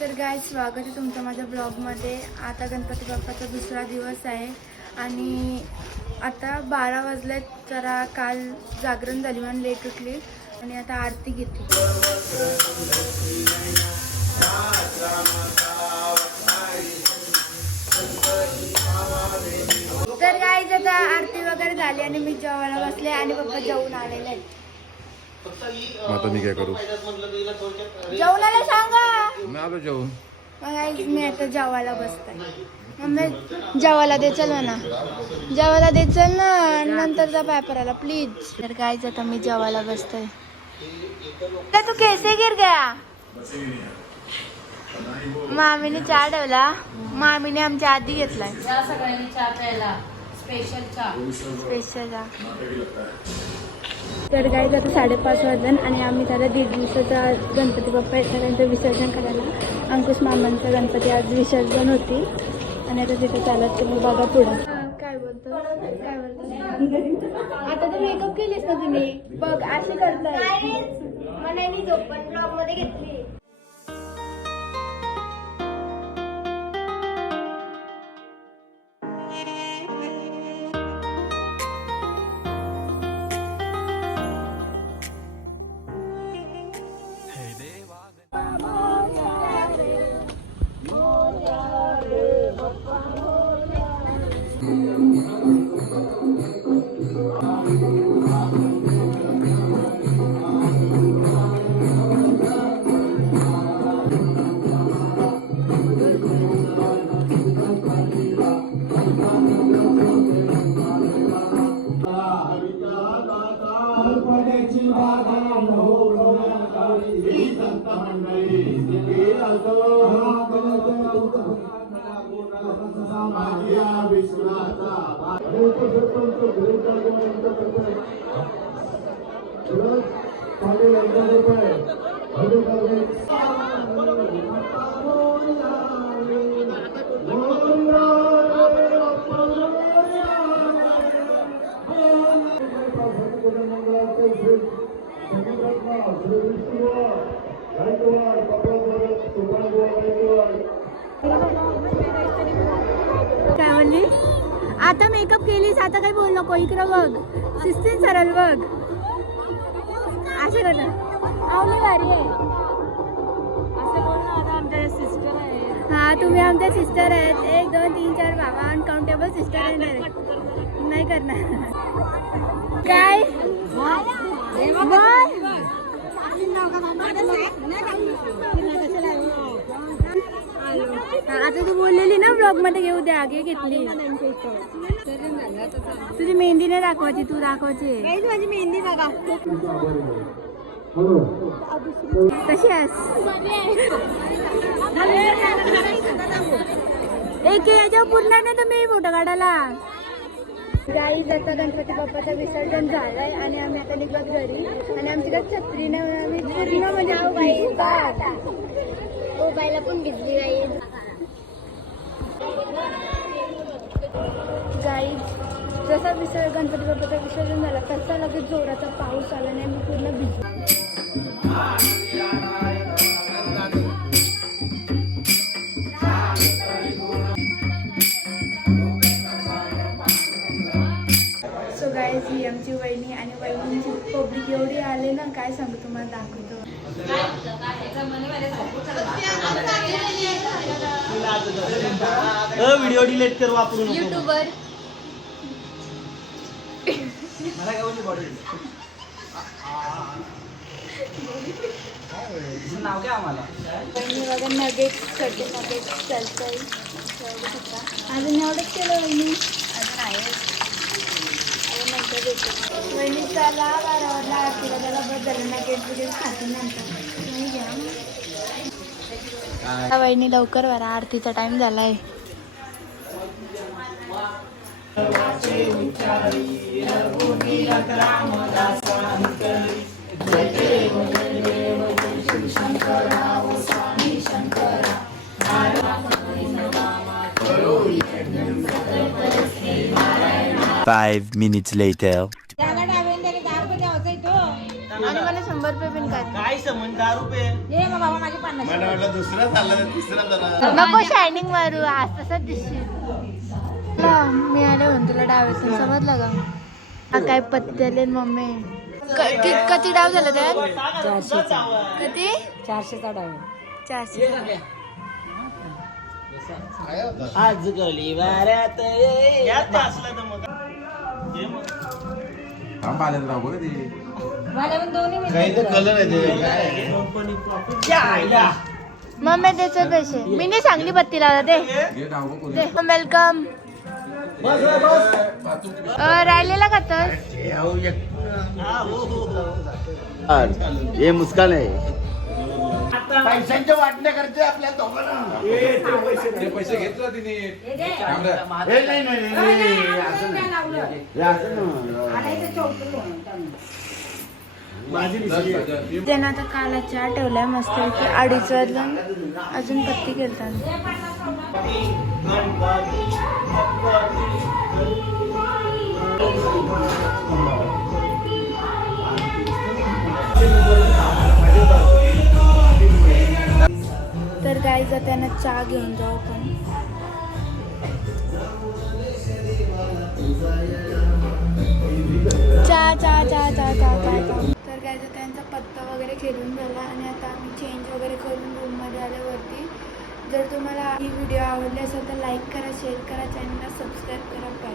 तर गाय स्वागत आहे तुमचं माझ्या ब्लॉगमध्ये। आता गणपती बाप्पाचा दुसरा दिवस आहे आणि आता 12 वाजले। जरा काल जागरण झाली म्हणून लेट उठली आणि आता आरती घेतली। तर गाईज आता आरती वगैरे झाली आणि मी जेवायला बसले आणि पप्पा जेवून आलेले आहेत। आता मी काय करू? जेवण आले सांगा मी आलो जेवून। मग मी आता जेवायला बसते। मम्मी जेवायला दे चल ना, जेवायला दे चल ना, नंतरचा पेपर आला प्लीज। तर गाईज आता मी जेवायला बसते। तू कैसे गिर गया? मामीने चहा ठेवला, मामीने आमच्या आधी घेतलाय। सगळ्यांनी चहा प्यायला स्पेशल चहा। तर गाईज आता 5:30 वाजले आणि आम्ही त्याला 1.5 दिवसाचा गणपती बाप्पा येतात त्यांचं विसर्जन करायला। अंकुश मामांचा गणपती आज विसर्जन होती आणि आता तिथे चालत तुम्ही बघा पुढं। काय बोलतो आता तर मेकअप केलीस ना तुम्ही? बघ अशी करताय मनाने झोप पण ब्लॉग मध्ये घेतली। काय म्हणली? आता मेकअप केलीस आता काही बोल नको, इकडं बघ सिस्टीन सरळ बघ असे कर ना। आवली भारी आहे असं बोल ना। आता आमच्या सिस्टर आहे। हा तुम्ही आमच्या सिस्टर आहेत। 1 2 3 4 बाबा अनकाउंटेबल सिस्टर आहे। नाही करणार काय आता तू बोललेली ना ब्लॉग मध्ये घेऊ दे आगे घेतली। तुझी मेहंदी नाही दाखवायची, तू दाखवायची माझी मेहंदी बघा कशी आहेस? एक याच्यावर पूर्ण नाही तर मी फोटो काढायला। गाईज आता गणपती बाप्पाचं विसर्जन झालंय आणि आम्ही आता निघत घरी आणि आमच्याकडे छत्री नाही आम्ही पूर्ण म्हणजे मोबाईलला पण भिजली गाईज। जसा गणपती बाप्पाचं विसर्जन झालं तसा लगेच जोराचा पाऊस आला आणि आम्ही पूर्ण भिजलो। सो गाईज ही आमची वहिनी आणि वहिनींची पब्लिक एवढी आले ना काय सांगू तुम्हाला, दाखवतो। व्हिडिओ डिलीट कर वापरून यूट्यूबर नाव काय आम्हाला वहिनी बघा नगेट्स करते, नगेट्स चालतंय अजून एवढंच केलं वहिनी, अजून आहे नंतर देते वहिनी। चला 12 आरतीला त्याला बदल नगेट्स वगैरे खाते नंतर तुम्ही घ्या। वहिनी लवकर वरा आरतीचा टाइम झालाय। Five minutes later. आणि मला 100 रुपये पण काय काय समज 10 रुपये ये मग बाबा माझे 50 मला वाटलं दुसरा चालला तिसरा झाला. नको शायनिंग मारू आज तसंच दिसशील. मी आले म्हणून तुला डाव्यातून समजलं का? हा काय पत्त्याले मम्मी किती डाव झालं त्यात? 400चा. किती? 400चा डाव. 400. आज गली वाऱ्यात यात असला तर मग हे मग. थांब आलेलं राव बघ ते. मला पण दोन्ही मिळतात. काही तर कलर आहे ते काय कंपनी प्रॉफिट आयला मम्मी त्याचे पैसे मी नाही सांगली पत्ती लावला ते घे नाव बघ कोणी. दे वेलकम. बस बस राहिलेला का तर हा हो ये मुस्कान है पैशांच्या वाटण्या करते आपल्या दोघांना. ते पैसे घेतला तिने. थांब रे. त्यानं आता काला चहा ठेवलाय मस्त 2:30 वाजलं अजून पत्ती खेळतात. तर गाईज त्यांना चहा घेऊन जाऊ आपण. चहा चहा चहा चहा चहा चहा. तर गाईज त्यांचा पत्ता वगैरे खेळून झाला आणि आता आम्ही चेंज वगैरे करून रूममध्ये आल्यावरती. जर तुम्हाला ही व्हिडिओ आवडली असेल तर लाईक करा, शेअर करा, चॅनलला सबस्क्राईब करा. बाय.